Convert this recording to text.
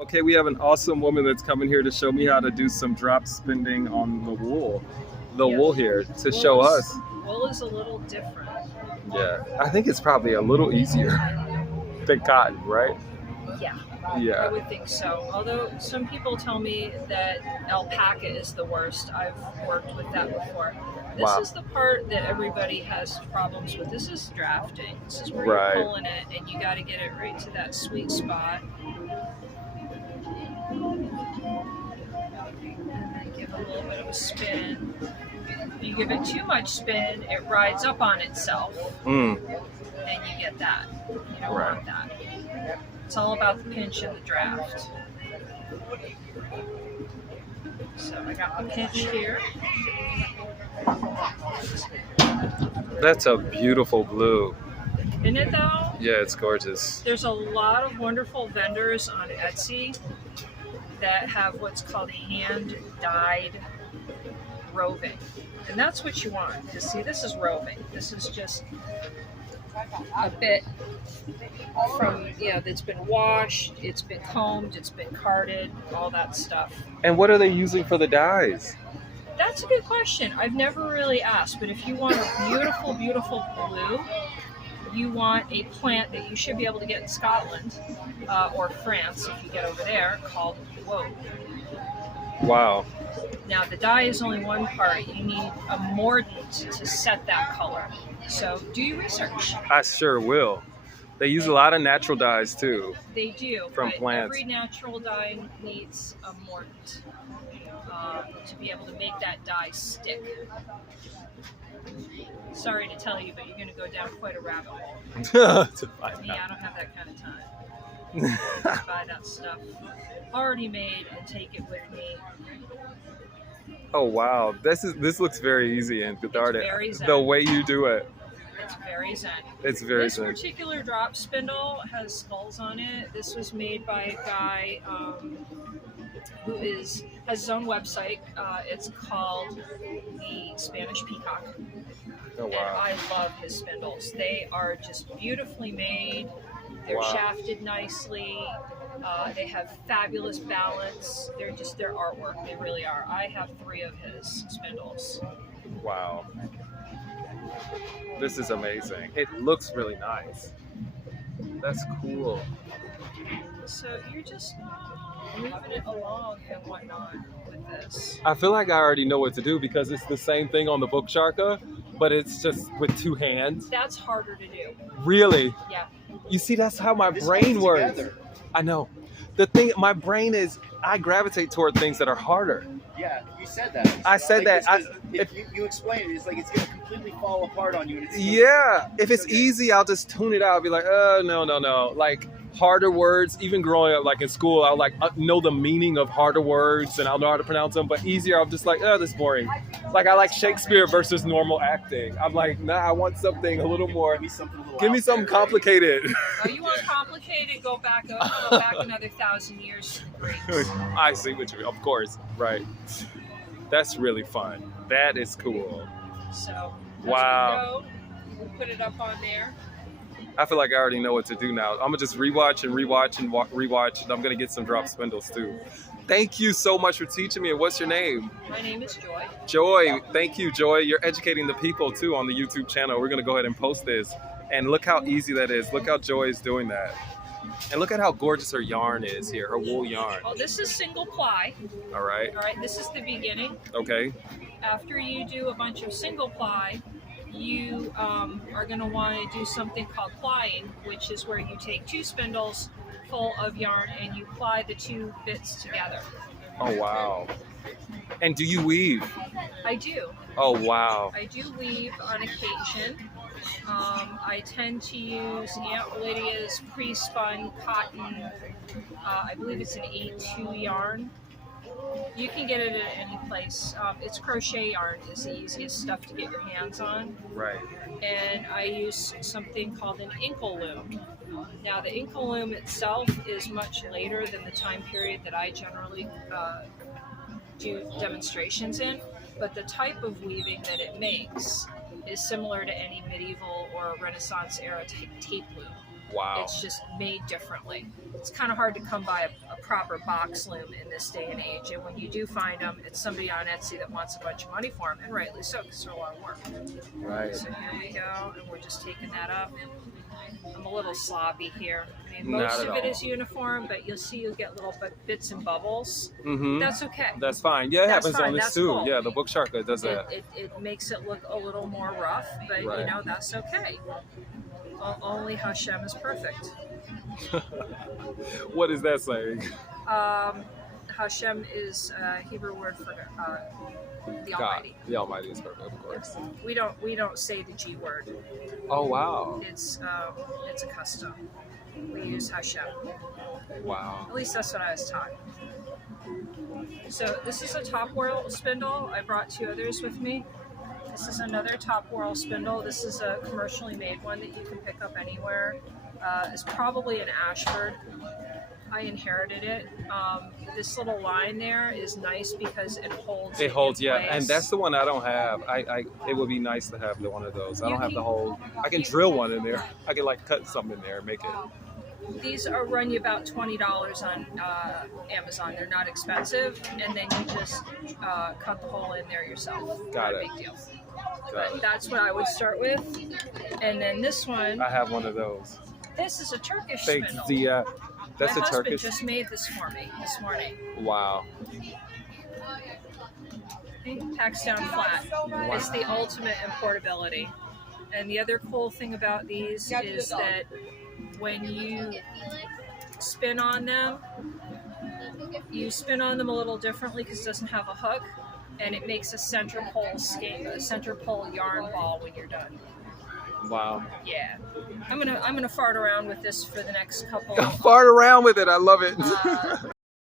Okay, we have an awesome woman that's coming here to show me how to do some drop spinning on the Yeah. wool here to show us. Wool is a little different. Yeah, I think it's probably a little easier than cotton, right? Yeah, I Yeah. would think so. Although some people tell me that alpaca is the worst. I've worked with that before. This Wow. is the part that everybody has problems with. This is drafting. This is where Right. you're pulling it, and you got to get it right to that sweet spot. And then give a little bit of a spin. If you give it too much spin, it rides up on itself, Mm. and you get that. You don't Right. want that. It's all about the pinch and the draft. So I got the pinch here. That's a beautiful blue. Isn't it though? Yeah, it's gorgeous. There's a lot of wonderful vendors on Etsy that have what's called hand-dyed roving. And that's what you want. Because see, this is roving. This is just a bit from, that's been washed, it's been combed, it's been carded, all that stuff. And what are they using for the dyes? That's a good question. I've never really asked, but if you want a beautiful, beautiful blue, you want a plant that you should be able to get in Scotland or France if you get over there, called woad. Wow. Now the dye is only one part. You need a mordant to set that color. So do your research. I sure will. They use a lot of natural dyes too. They do. From but plants. Every natural dye needs a mordant to be able to make that dye stick. Sorry to tell you, but you're going to go down quite a rabbit hole. To find Me, out. I don't have that kind of time. Buy that stuff already made and take it with me. Oh wow, this looks very easy and cathartic. very zen. The way you do it, It's very zen. it's very This zen. particular drop spindle has skulls on it. This was made by a guy who has his own website. It's called the Spanish Peacock. Oh And wow. I love his spindles. They are just beautifully made. They're Wow. shafted nicely. They have fabulous balance. They're artwork. They really are. I have 3 of his spindles. Wow. This is amazing. It looks really nice. That's cool. So you're just moving it along and whatnot with this. I feel like I already know what to do because it's the same thing on the Booksharka, but it's just with 2 hands. That's harder to do. Really? Yeah. You see, that's how my This brain holds works. together. I know. The thing, my brain is, I gravitate toward things that are harder. Yeah, you said that. I said that. If you explain it, it's like it's gonna completely fall apart on you. And it's Yeah, if it's okay. easy, I'll just tune it out. I'll be like, no. Like harder words, even growing up, like in school, I'll like know the meaning of harder words and I'll know how to pronounce them. But easier, I'm just like, this is boring. Like I like Shakespeare versus normal acting. I'm like, nah, I want something a little more. Give me something a little Give me out something there, right? complicated. Oh, you want complicated? Go back another 1,000 years. Great. I see what you mean. Of course, right. That's really fun. That is cool. So as Wow. we go, we'll put it up on there. I feel like I already know what to do now. I'm gonna just rewatch and rewatch, and I'm gonna get some drop spindles too. Thank you so much for teaching me. And what's your name? My name is Joy. Joy. Thank you, Joy. You're educating the people too on the YouTube channel. We're gonna go ahead and post this. And look how easy that is. Look how Joy is doing that. And look at how gorgeous her yarn is here, her wool yarn. Well, this is single ply. All right. All right, this is the beginning. Okay. After you do a bunch of single ply, you are going to want to do something called plying, which is where you take 2 spindles full of yarn and you ply the 2 bits together. Oh, wow. And do you weave? I do. Oh, wow. I do weave on occasion. I tend to use Aunt Lydia's pre-spun cotton. I believe it's an A2 yarn. You can get it at any place. It's crochet yarn is the easiest stuff to get your hands on. Right. And I use something called an inkle loom. Now the inkle loom itself is much later than the time period that I generally do demonstrations in, but the type of weaving that it makes is similar to any medieval or Renaissance era tape loom. Wow. It's just made differently. It's kind of hard to come by a proper box loom in this day and age. And when you do find them, it's somebody on Etsy that wants a bunch of money for them, and rightly so, because they're a lot of work. Right. So here we go, and we're just taking that up. I'm a little sloppy here. I mean, Not most at of it all. is uniform, but you'll get little bits and bubbles. Mm-hmm. That's okay. That's fine. Yeah, it That's happens fine. on this That's too. cool. Yeah, the Book Shark does that. It makes it look a little more rough, but Right. you know, that's okay. Only Hashem is perfect. What is that saying? Hashem is a Hebrew word for the God, Almighty. the Almighty is perfect, of course. We don't say the G word. Oh wow, It's a custom. We use Hashem. wow. At least that's what I was taught. So this is a top whorl spindle. I brought two others with me. This is another top whorl spindle. This is a commercially made one that you can pick up anywhere. It's probably an Ashford. I inherited it. This little line there is nice because it holds. It holds, in yeah, place. and that's the one I don't have. It would be nice to have one of those. I You don't have can- the whole. I can drill one in there. I can like cut something in there and make it. These are run you about $20 on Amazon. They're not expensive, and then you just cut the hole in there yourself. Got Not a it. big deal. Got But it. that's what I would start with. And then this one, I have one of those. this is a Turkish Thanks, spindle. Zia. That's My a husband Turkish. just made this for me this morning. Wow. Packs down flat. It's the ultimate in portability. And the other cool thing about these is that when you spin on them, you spin on them a little differently because it doesn't have a hook, and it makes a center pole yarn ball when you're done. Wow. Yeah, I'm gonna fart around with this for the next couple. Fart around with it. I love it.